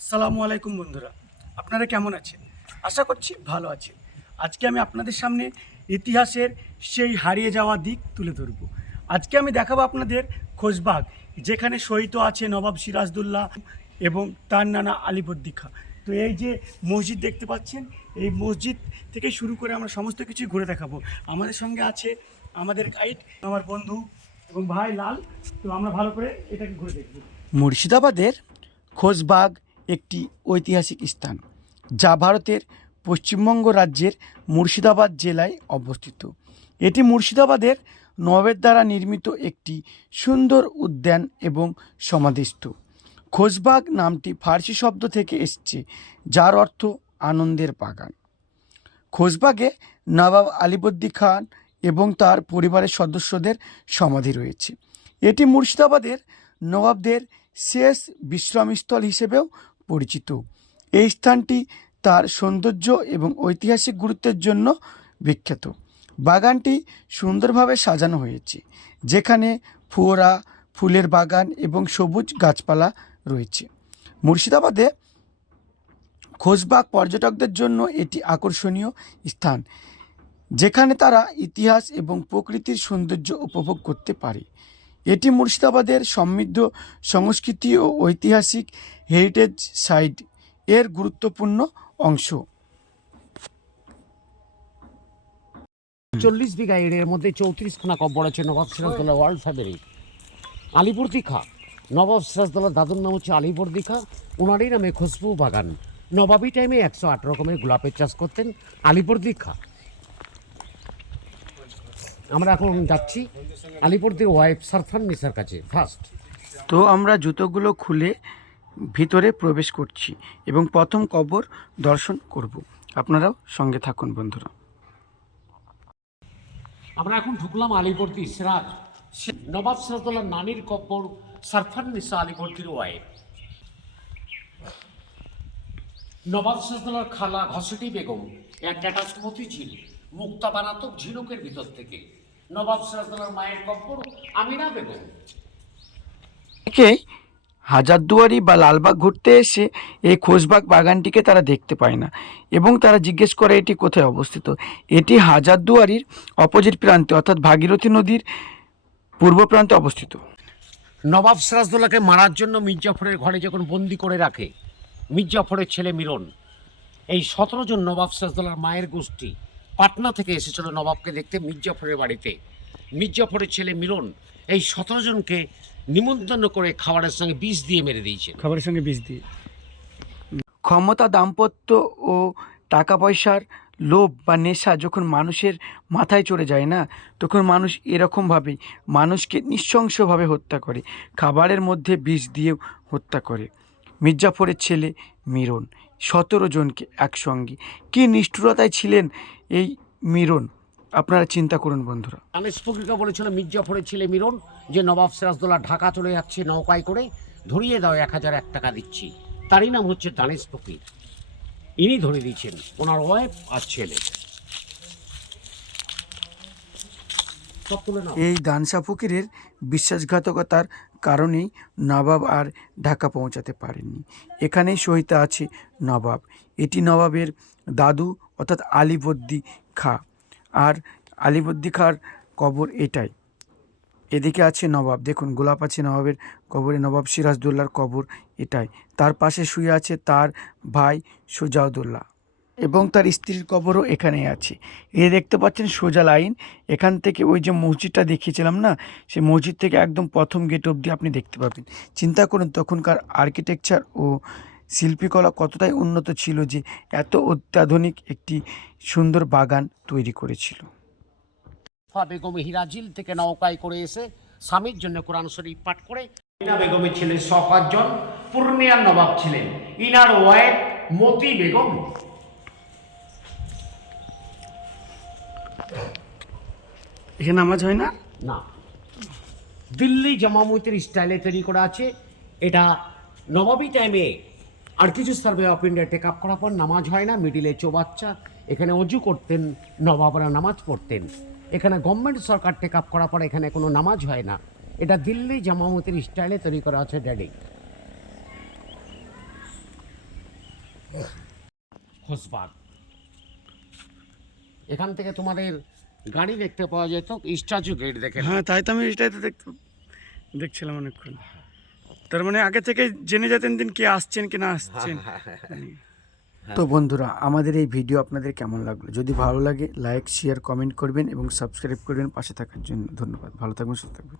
আসসালামু আলাইকুম বন্ধুরা। আপনারা কেমন আছেন? আশা করছি ভালো আছেন। আজকে আমি আপনাদের সামনে ইতিহাসের সেই হারিয়ে যাওয়া দিক তুলে ধরব। আজকে আমি দেখাবো আপনাদের খোশবাগ, যেখানে শহীদ আছে নবাব সিরাজদুল্লাহ এবং তার নানা আলিবর্দি খা তো এই যে মসজিদ দেখতে পাচ্ছেন, এই মসজিদ থেকে শুরু করে আমরা সমস্ত কিছু ঘুরে দেখাবো। আমাদের সঙ্গে আছে আমাদের গাইড আমার বন্ধু এবং ভাই লাল। তো আমরা ভালো করে এটাকে ঘুরে দেখব। মুর্শিদাবাদের খোশবাগ একটি ঐতিহাসিক স্থান, যা ভারতের পশ্চিমবঙ্গ রাজ্যের মুর্শিদাবাদ জেলায় অবস্থিত। এটি মুর্শিদাবাদের নবাবের দ্বারা নির্মিত একটি সুন্দর উদ্যান এবং সমাধিস্থ। খোশবাগ নামটি ফার্সি শব্দ থেকে এসছে, যার অর্থ আনন্দের বাগান। খোশবাগে নবাব আলিবর্দি খান এবং তার পরিবারের সদস্যদের সমাধি রয়েছে। এটি মুর্শিদাবাদের নবাবদের শেষ বিশ্রামস্থল হিসেবেও পরিচিত। এই স্থানটি তার সৌন্দর্য এবং ঐতিহাসিক গুরুত্বের জন্য বিখ্যাত। বাগানটি সুন্দরভাবে সাজানো হয়েছে, যেখানে ফোয়ারা, ফুলের বাগান এবং সবুজ গাছপালা রয়েছে। মুর্শিদাবাদে খোশবাগ পর্যটকদের জন্য এটি আকর্ষণীয় স্থান, যেখানে তারা ইতিহাস এবং প্রকৃতির সৌন্দর্য উপভোগ করতে পারে। এটি মুর্শিদাবাদের সমৃদ্ধ সংস্কৃতি ও ঐতিহাসিক হেরিটেজ সাইট এর গুরুত্বপূর্ণ অংশ। চল্লিশ বিঘা এর মধ্যে চৌত্রিশ খানা কব্বর আছে, নবাব সিরাজদৌল্লা ওয়ার্ল্ড ফ্যামিলি। আলিপুর দীঘা। নবাব সিরাজদৌল্লার দাদুর নাম হচ্ছে আলিপুর দীঘা। ওনারই নামে খুশবু বাগান। নবাবী টাইমে একশো আট রকমের গোলাপের চাষ করতেন আলিপুর দীঘা। আমরা এখন যাচ্ছি আলিপুর দি ওয়াইফ সারফান মিসার কাছে ফার্স্ট তো আমরা জুতোগুলো খুলে ভিতরে প্রবেশ করছি এবং প্রথম কবর দর্শন করব। আপনারাও সঙ্গে থাকুন বন্ধুরা। আমরা এখন ঢুকলাম আলিবর্দি সিরাজ। নবাব সিরাজদৌল্লার নানির কব্বর সারফান নিসা আলিবর্দির ওয়াইফ। নবাব সিরাজদৌল্লার খালা ঘসেটি বেগম এক ক্যাটাসমতি ঝিল মুক্তা বানাতো ঝিনুকের ভিতর থেকে। নবাব সিরাজদৌল্লার মায়ের কব্বর আমিনা বেগম। থেকে হাজারদুয়ারি বা লালবাগ ঘুরতে এসে এই খোশবাগ বাগানটিকে তারা দেখতে পায় না এবং তারা জিজ্ঞেস করে এটি কোথায় অবস্থিত। এটি হাজারদুয়ারির অপোজিট প্রান্তে অর্থাৎ ভাগীরথী নদীর পূর্ব প্রান্তে অবস্থিত। নবাব সিরাজদৌল্লাকে মারার জন্য মির্জাফরের ঘরে যখন বন্দি করে রাখে মির্জাফরের ছেলে মিরন এই সতেরো জন নবাব সিরাজদৌল্লার মায়ের গোষ্ঠী পাটনা থেকে এসেছিল নবাবকে দেখতে মির্জাফরের বাড়িতে। মির্জাফরের ছেলে মিরন এই সতেরো জনকে নিমন্ত্রণ করে খাবারের সঙ্গে বিষ দিয়ে মেরে দিয়েছে খাবারের সঙ্গে বিষ দিয়ে। ক্ষমতা দাম্পত্য ও টাকা পয়সার লোভ বা নেশা যখন মানুষের মাথায় চড়ে যায় না তখন মানুষ এরকমভাবে মানুষকে নৃশংসভাবে হত্যা করে খাবারের মধ্যে বিষ দিয়েও হত্যা করে। মির্জাফরের ছেলে মিরন সতেরো জনকে একসঙ্গে। কী নিষ্ঠুরতায় ছিলেন এই মিরন, আপনারা চিন্তা করুন বন্ধুরা। দানেশ ফকিরকে বলেছিল মির্জাফরের ছেলে মিরন, যে নবাব সিরাজদোল্লা ঢাকা চলে যাচ্ছে নৌকায় করে, ধরিয়ে দাও, এক হাজার এক টাকা দিচ্ছি। তারই নাম হচ্ছে দানেশ ফকির। ইনি ধরে দিয়েছেন, ওনার ওয়াইফ আর ছেলে। এই দানসা ফকিরের বিশ্বাসঘাতকতার কারণেই নবাব আর ঢাকা পৌঁছাতে পারেননি। এখানেই সহিত আছে নবাব। এটি নবাবের দাদু অর্থাৎ আলিবদ্দি খা। আর আলিবদ্দি খার কবর এটাই। এদিকে আছে নবাব। দেখুন, গোলাপ আছে নবাবের কবরে। নবাব সিরাজদৌল্লার কবর এটাই। তার পাশে শুয়ে আছে তার ভাই সুজাউদুল্লাহ এবং তার স্ত্রীর কবরও এখানে আছে। এ দেখতে পাচ্ছেন সোজা লাইন এখান থেকে ওই যে মসজিদটা দেখিয়েছিলাম না সেই মসজিদ থেকে একদম প্রথম গেট অবধি আপনি দেখতে পাবেন। চিন্তা করুন তখনকার আর্কিটেকচার ও শিল্পীকলা কতটাই উন্নত ছিল যে এত অত্যাধুনিক একটি সুন্দর বাগান তৈরি করেছিল। ফা বেগম হিরাজিল থেকে নৌকায় করে এসে স্বামীর জন্য কোরআন শরীফ পাঠ করে ইনা বেগমের ছিলেন ছ পাঁচজন পূর্ণিয়ার নবাব ছিলেন। ইনার ওয়াইফ মতি বেগম। এখানে নামাজ হয় না? না। দিল্লি জামামতির স্টাইলে তৈরি করা আছে। এটা নবাবী টাইমে আর কিছু survey of India take up করার পর নামাজ হয় না মিডিলে চৌবাচ্চা। এখানে অজু করতেন, নবাবরা নামাজ পড়তেন। এখানে গভর্নমেন্ট সরকার টেক আপ করার পর এখানে কোনো নামাজ হয় না। এটা দিল্লি জামামতির স্টাইলে তৈরি করা আছে ড্যাডি খোসবাগ এখান থেকে তোমাদের গাড়ি দেখতে পাওয়া যেত স্ট্যাচু গেট দেখে হ্যাঁ তাই তো আমি এটাই তো দেখতে দেখছিলাম অনেকক্ষণ। তার মানে আগে থেকে জেনে যেতেন দিন কে আসছেন কি না আসছেন। তো বন্ধুরা আমাদের এই ভিডিও আপনাদের কেমন লাগল? যদি ভালো লাগে লাইক শেয়ার কমেন্ট করবেন এবং সাবস্ক্রাইব করবেন পাশে থাকার জন্য ধন্যবাদ। ভালো থাকবেন সুস্থ থাকবেন।